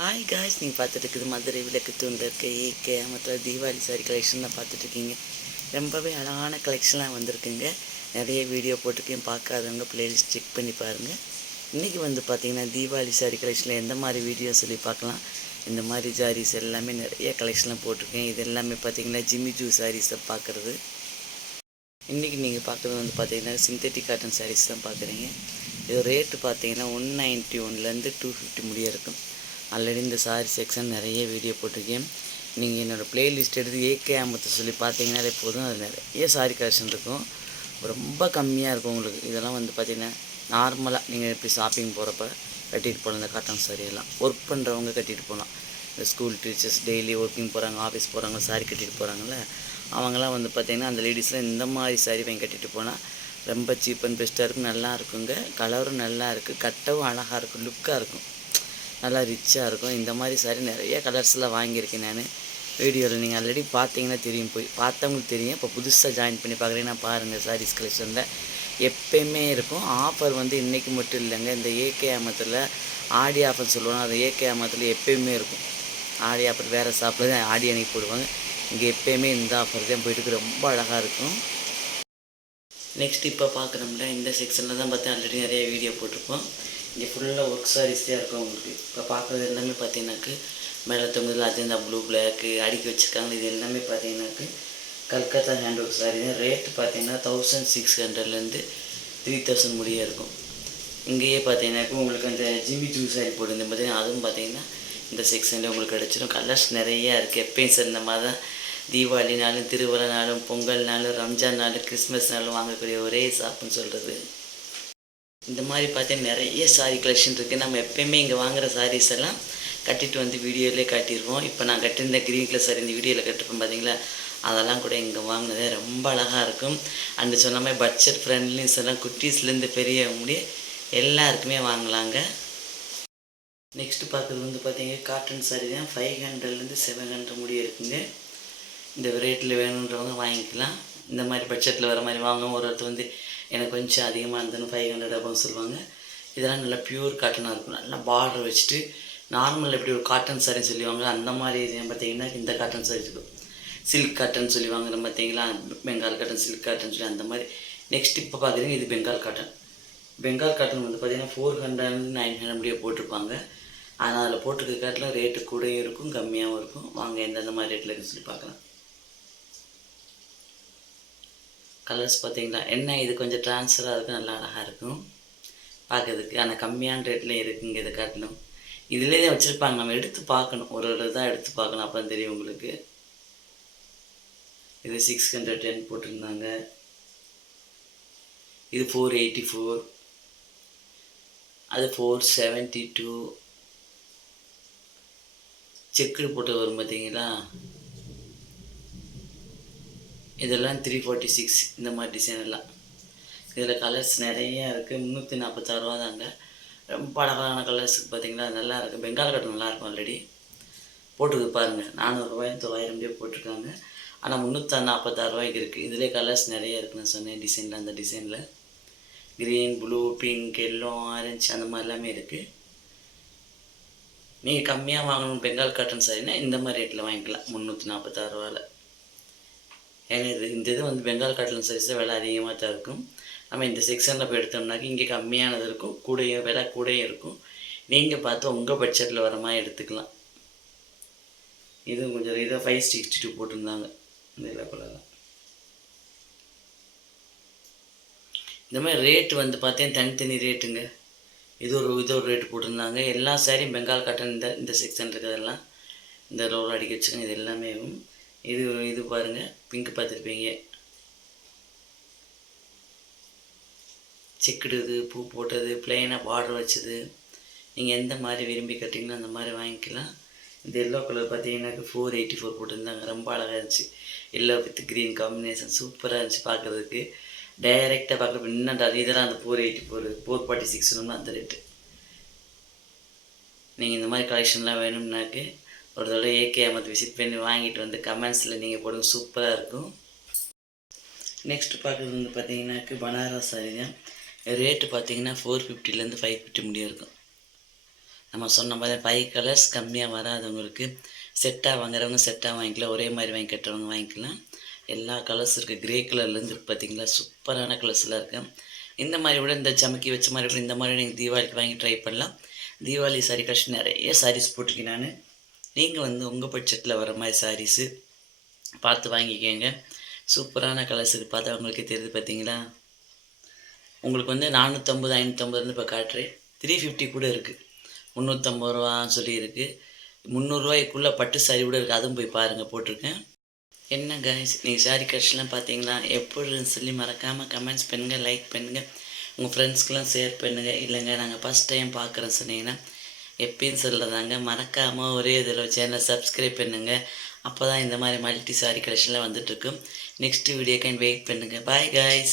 Hi guys நீங்கள் பார்த்துட்டு இருக்குது மதுரை விளக்கு தூண்டில் இருக்க ஏகே மற்ற தீபாவளி சாரி கலெக்ஷன்லாம் பார்த்துட்ருக்கீங்க ரொம்பவே அழகான கலெக்ஷன்லாம் வந்திருக்குங்க. நிறைய வீடியோ போட்டிருக்கேன் பார்க்காதவங்க பிளேலிஸ்ட் செக் பண்ணி பாருங்கள் இன்றைக்கி வந்து பார்த்தீங்கன்னா தீபாவளி சாரி கலெக்ஷனில் எந்த மாதிரி வீடியோ சொல்லி பார்க்கலாம். இந்த மாதிரி சாரீஸ் எல்லாமே நிறைய கலெக்ஷன்லாம் போட்டிருக்கேன். இது எல்லாமே பார்த்தீங்கன்னா ஜிம்மி ஜூ சாரீஸை பார்க்குறது. இன்றைக்கி நீங்கள் பார்க்குறது வந்து பார்த்தீங்கன்னா சிந்தட்டிக் காட்டன் சாரீஸ் தான் பார்க்குறீங்க. இது ரேட்டு பார்த்தீங்கன்னா ஒன் நைன்ட்டி ஒன்லேருந்து டூ ஃபிஃப்டி முடிய இருக்கும். ஆல்ரெடி இந்த சாரி செக்ஷன் நிறைய வீடியோ போட்டிருக்கேன். நீங்கள் என்னோடய ப்ளேலிஸ்ட் எடுத்து ஏகே அம்பத்தை சொல்லி பார்த்தீங்கன்னாலே போதும். அது நிறைய சாரி கலெக்ஷன் இருக்கும். ரொம்ப கம்மியாக இருக்கும் உங்களுக்கு. இதெல்லாம் வந்து பார்த்திங்கன்னா நார்மலாக நீங்கள் எப்படி ஷாப்பிங் போகிறப்ப கட்டிட்டு போகலாம் இந்த காட்டன் சாரி எல்லாம். ஒர்க் பண்ணுறவங்க கட்டிட்டு போகலாம் இந்த ஸ்கூல் டீச்சர்ஸ் டெய்லி ஒர்க்கிங் போகிறாங்க ஆஃபீஸ் போகிறாங்க சாரி கட்டிட்டு போகிறாங்கல்ல அவங்களாம் வந்து பார்த்திங்கன்னா அந்த லேடிஸ்லாம் இந்த மாதிரி சாரி வாங்கி கட்டிட்டு போனால் ரொம்ப சீப் அண்ட் பெஸ்ட்டாக இருக்கும். நல்லா இருக்குங்க. கலரும் நல்லா இருக்குது கட்டவும் அழகாக இருக்கும். லுக்காக இருக்கும். நல்லா ரிச்சாக இருக்கும். இந்த மாதிரி சாரி நிறைய கலர்ஸில் வாங்கியிருக்கேன் நான். வீடியோவில் நீங்கள் ஆல்ரெடி பார்த்தீங்கன்னா தெரியும். போய் பார்த்தவங்களுக்கு தெரியும். இப்போ புதுசாக ஜாயின் பண்ணி பார்க்குறீங்கன்னா பாருங்கள் சாரீஸ் கலெக்ஷனில் எப்பயுமே இருக்கும். ஆஃபர் வந்து இன்றைக்கி மட்டும் இல்லைங்க. இந்த ஏகே ஆமத்தில் ஆடி ஆஃபர் சொல்லுவாங்க. அது ஏகே அமத்தில் எப்பயுமே இருக்கும். ஆடி ஆஃபர் வேறு ஷாப்பில் தான் ஆடி அன்னைக்கு போடுவாங்க. இங்கே எப்பயுமே இந்த ஆஃபர் தான் போயிட்டு ரொம்ப அழகாக இருக்கும். நெக்ஸ்ட் இப்போ பார்க்குறோம்னா இந்த செக்ஷனில் தான் பார்த்தா ஆல்ரெடி நிறைய வீடியோ போட்டிருப்போம் இங்கே ஃபுல்லாக ஒர்க் சாரீஸாக இருக்கும் உங்களுக்கு. இப்போ பார்க்குறது எல்லாமே பார்த்தீங்கன்னாக்கு மேலே தொங்குதில் அஜந்தா ப்ளூ பிளாக்கு அடுக்கி வச்சுருக்காங்க. இது எல்லாமே பார்த்தீங்கன்னாக்கு கல்கத்தா ஹேண்ட் ஒர்க் சாரி தான் ரேட்டு பார்த்தீங்கன்னா தௌசண்ட் சிக்ஸ் ஹண்ட்ரட்லேருந்து த்ரீ தௌசண்ட் முடிய இருக்கும். இங்கேயே பார்த்தீங்கன்னாக்கா உங்களுக்கு அந்த ஜிம்மி ஜூ சாரி போட்டிருந்தேன் பார்த்தீங்கன்னா அதுவும் பார்த்தீங்கன்னா இந்த செக்ஷனில் உங்களுக்கு கிடச்சிரும். கலர்ஸ் நிறையா இருக்குது எப்பயும் சார் இந்த மாதிரி தான் தீபாவளினாலும் பொங்கல் பொங்கல்னாலும் ரம்ஜான் நாளும் கிறிஸ்மஸ்னாலும் வாங்கக்கூடிய ஒரே ஷாப்புன்னு சொல்கிறது இந்த மாதிரி பார்த்தீங்கன்னா நிறைய சாரி கலெக்ஷன் இருக்குது நம்ம எப்பயுமே இங்கே வாங்குகிற சாரீஸ் எல்லாம் கட்டிட்டு வந்து வீடியோவிலே காட்டிடுவோம் இப்போ நான் கட்டியிருந்த க்ரீன் கலர் சாரி இந்த வீடியோவில் கட்டிருப்பேன் பார்த்தீங்களா அதெல்லாம் கூட இங்கே வாங்கினதே ரொம்ப அழகாக இருக்கும். அண்டு சொன்ன மாதிரி பட்ஜெட் ஃப்ரெண்ட்லிஸ் எல்லாம் குட்டீஸ்லேருந்து பெரியவங்க முடிய எல்லாருக்குமே வாங்கலாங்க. நெக்ஸ்ட்டு பார்க்குறது வந்து பார்த்தீங்கன்னா காட்டன் சாரி தான். ஃபைவ் ஹண்ட்ரட்லேருந்து செவன் ஹண்ட்ரட் முடிய இருக்குங்க. இந்த ரேட்டில் வேணுன்றவங்க வாங்கிக்கலாம். இந்த மாதிரி பட்ஜெட்டில் வர மாதிரி வாங்க. ஒரு ஒருத்தர் வந்து எனக்கு கொஞ்சம் அதிகமாக இருந்ததுன்னு ஃபைவ் ஹண்ட்ரட் அப்படின்னு சொல்லுவாங்க. இதெல்லாம் நல்லா பியூர் காட்டனாக இருக்கும். நல்லா பார்டர் வச்சுட்டு நார்மல் எப்படி ஒரு காட்டன் சாரி சொல்லுவாங்க அந்த மாதிரி இது பார்த்தீங்கன்னா இந்த காட்டன் சாரி இருக்கும். சில்க் காட்டன் சொல்லி வாங்குறோம் பார்த்தீங்களா? பெங்கால் காட்டன் சில்க் காட்டன் சொல்லி அந்த மாதிரி. நெக்ஸ்ட் இப்போ பார்க்குறீங்க இது பெங்கால் காட்டன் பெங்கால் காட்டன் வந்து பார்த்தீங்கன்னா ஃபோர் ஹண்ட்ரட் நைன் ஹண்ட்ரட் அப்படியே போட்டிருப்பாங்க. ஆனால் அதில் போட்டிருக்க காட்டில் ரேட்டு கூடயும் இருக்கும் கம்மியாகவும் இருக்கும். வாங்க எந்தெந்த மாதிரி ரேட்டில் இருக்குன்னு சொல்லி பார்க்கலாம். கலர்ஸ் பார்த்தீங்களா? என்ன இது கொஞ்சம் ட்ரான்ஸ்ஃபராக இருக்கும் நல்லா அழகாக இருக்கும். பார்க்கறதுக்கு. ஆனால் கம்மியான ரேட்லேயும் இருக்குங்க இதை காட்டிலும் இதுலேயே வச்சுருப்பாங்க. நம்ம எடுத்து பார்க்கணும். ஒரு ஒரு இதாக எடுத்து பார்க்கணும் அப்போ தெரியும் உங்களுக்கு. இது சிக்ஸ் ஹண்ட்ரட் டென் போட்டிருந்தாங்க. இது ஃபோர் எயிட்டி ஃபோர் அது ஃபோர் செவன்ட்டி டூ செக்கு போட்டு வரும் பார்த்தீங்களா? இதெல்லாம் த்ரீ ஃபார்ட்டி சிக்ஸ் இந்த மாதிரி டிசைன் எல்லாம். இதில் கலர்ஸ் நிறையா இருக்குது முந்நூற்றி நாற்பத்தாறுரூவா தாங்க ரொம்ப அழகான கலர்ஸ் பார்த்தீங்கன்னா நல்லா இருக்குது பெங்கால் கட்டன் நல்லாயிருக்கும் ஆல்ரெடி போட்டுக்கு பாருங்கள் நானூறுரூவாயும் தொள்ளாயிரம் ரூபாய் போட்டிருக்காங்க. ஆனால் முந்நூற்றி நாற்பத்தாறு ரூபாய்க்கு இருக்குது இதிலே கலர்ஸ் நிறைய இருக்குது நான் சொன்னேன் டிசைனில் அந்த டிசைனில் green blue pink yellow orange அந்த மாதிரி எல்லாமே இருக்குது நீங்கள் கம்மியாக வாங்கணும் பெங்கால் காட்டன் சாரினா இந்த மாதிரி ரேட்டில் வாங்கிக்கலாம். முந்நூற்றி நாற்பத்தாறு ரூபாவில் இந்த இது வந்து பெங்கால் காட்டன் சாரீஸில் விலை அதிகமாக தான் இருக்கும். நம்ம இந்த செக்ஷனில் போய் எடுத்தோம்னாக்கா இங்கே கம்மியானது இருக்கும் கூடையும் விலை கூடையும் இருக்கும். நீங்கள் பார்த்து உங்கள் பட்ஜெட்டில் வர மாதிரி எடுத்துக்கலாம். இது கொஞ்சம் இதை ஃபைவ் சிக்ஸ்டி டூ போட்டிருந்தாங்க இந்த இலக்குலலாம் இந்த மாதிரி ரேட்டு வந்து பார்த்தேன் தனித்தனி ரேட்டுங்க இது ஒரு இது ஒரு ரேட்டு போட்டிருந்தாங்க. எல்லா சாரியும் பெங்கால் காட்டன் இந்த இந்த செக்ஷன் இருக்கிறதெல்லாம் இந்த ரோல் அடிக்க வச்சுக்கோங்க இது எல்லாமே இது இது பாருங்கள் பிங்க் பார்த்துருப்பீங்க. செக்குடுது பூ போட்டது பிளெயினாக பார்டர் வச்சது. நீங்கள் எந்த மாதிரி விரும்பி கட்டிங்களோ அந்த மாதிரி வாங்கிக்கலாம். இந்த எல்லோ கலர் பார்த்தீங்கன்னாக்க ஃபோர் எயிட்டி ஃபோர் போட்டிருந்தாங்க. ரொம்ப அழகாக இருந்துச்சு. எல்லோ வித் க்ரீன் காம்பினேஷன் சூப்பராக இருந்துச்சு பார்க்குறதுக்கு. டைரெக்டாக பார்க்குறப்ப இன்னும் இதெல்லாம் அந்த four eighty four four forty six அந்த ரேட்டு நீங்கள் இந்த மாதிரி கலெக்ஷன்லாம் வேணும்னாக்க ஒரு தடவை ஏகே அமத்து விசிட் பண்ணி வாங்கிட்டு வந்து கமெண்ட்ஸில் நீங்கள் போடுங்க சூப்பராக இருக்கும். நெக்ஸ்ட் பார்க்குறது வந்து பார்த்தீங்கன்னாக்கு பனாரஸ் சாரி தான் ரேட்டு பார்த்தீங்கன்னா ஃபோர் ஃபிஃப்டிலேருந்து ஃபைவ் ஃபிஃப்டி முடியும் இருக்கும். நம்ம சொன்ன மாதிரி ஃபைவ் கலர்ஸ் கம்மியாக வராதவங்களுக்கு செட்டாக வாங்குறவங்க செட்டாக வாங்கிக்கலாம். ஒரே மாதிரி வாங்கி கட்டுறவங்க வாங்கிக்கலாம். எல்லா கலர்ஸும் இருக்குது க்ரே கலர்லேருந்து இருக்குது பார்த்தீங்களா? சூப்பரான கலர்ஸ்லாம் இருக்குது இந்த மாதிரி விட இந்த சமக்கி வச்ச மாதிரி விட இந்த மாதிரி நீங்கள் தீபாவளிக்கு வாங்கி ட்ரை பண்ணலாம். தீபாவளி சாரி கஷ்டம் நிறைய சாரீஸ் போட்டிருக்கேன் நான். நீங்கள் வந்து உங்கள் பட்ஜெட்டில் வர மாதிரி சாரீஸு பார்த்து வாங்கிக்கோங்க. சூப்பரான கலர்ஸ் இது பார்த்தா உங்களுக்கு தெரியுது பார்த்தீங்களா? உங்களுக்கு வந்து நானூற்றம்பது ஐநூற்றம்பதுலேருந்து இப்போ காட்டுறேன். த்ரீ ஃபிஃப்டி கூட இருக்குது முந்நூற்றம்பது ரூபான்னு சொல்லி இருக்குது முந்நூறுரூவாய்க்குள்ளே பட்டு சாரி கூட இருக்குது அதுவும் போய் பாருங்கள் போட்டிருக்கேன். என்ன கைஸ் நீங்கள் சாரி கட்சிலாம் பார்த்தீங்களா? எப்படின்னு சொல்லி மறக்காமல் கமெண்ட்ஸ் பண்ணுங்கள் லைக் பண்ணுங்கள் உங்கள் ஃப்ரெண்ட்ஸ்க்கெலாம் ஷேர் பண்ணுங்கள் இல்லைங்க நாங்கள் ஃபஸ்ட் டைம் பார்க்குறோம் சொன்னீங்கன்னா எப்பயும் சொல்கிறதாங்க மறக்காமல் ஒரே இதில் சேனல் சப்ஸ்கிரைப் பண்ணுங்கள் அப்போ தான் இந்த மாதிரி மல்டி சாரி கலெக்ஷன்லாம் வந்துட்டுருக்கும் நெக்ஸ்ட் வீடியோக்கு வெயிட் பண்ணுங்கள் பாய் காய்ஸ்